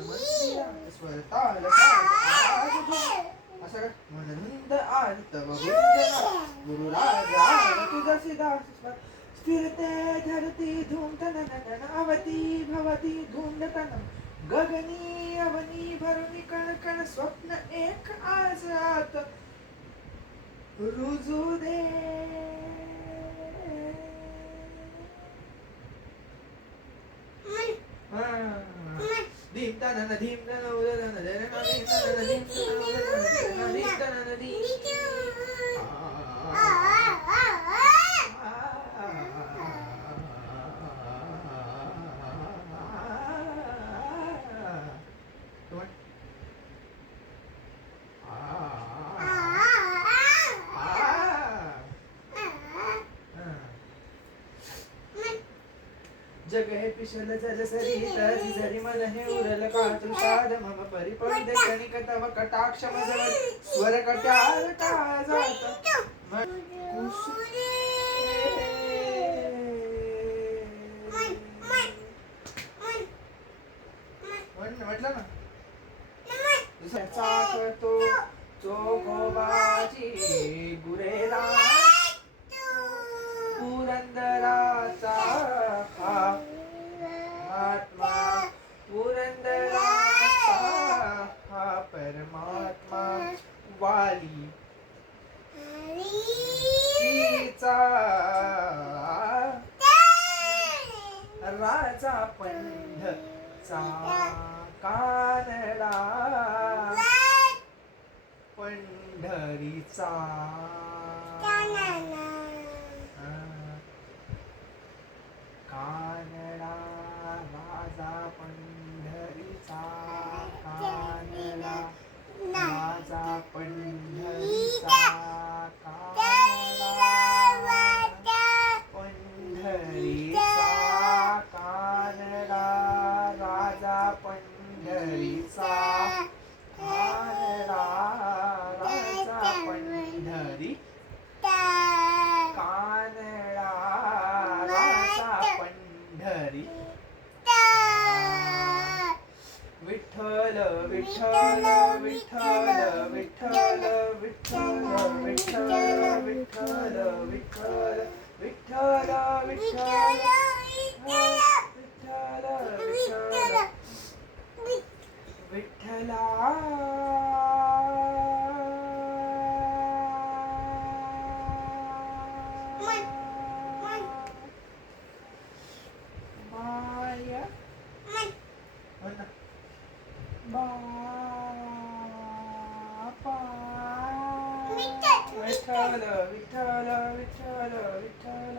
मंदिरा स्वर ताल साज असं काय मनधुंद आज तव गुंजना गुरुराज तुझसी दास स्थिरते धरती धूम तनन अवती भवती धूम तनम गगनी अवनी भरुनी कण कण स्वप्न एक आज आत रुजू दे धीम तनन धीम तनन उदरन धीम तनन धीम तनन धीम तनन धीम जग हे पिशल जल सरी तरी झरी मन हे उरल का तुषाद मम परिपंद कणिक तव कटाक्ष मजवर स्वर कट्याल का जात म्हटलं ना चाकतो चोखोबाची गुरेला पुरंदराचा आत्मा पुरंदराचा हा परमात्मा वाली चा राजा पंढचा कानडा पंढरीचा कानडा राजा पंढरीचा कानडा राजा पंढरीचा कानडा पंढरीचा कानडा राजा पंढरीचा कानडा राजा पंढरी कानडा राजा पंढरी विठ्ठल विठ्ठल विठ्ठल विठ्ठल विठ्ठल विठ्ठल विठ्ठल विठ्ठल विठ्ठल विठ्ठल विठ्ठल विठ्ठला माया बापा विठ्ठल विठ्ठल विठ्ठल विठ्ठल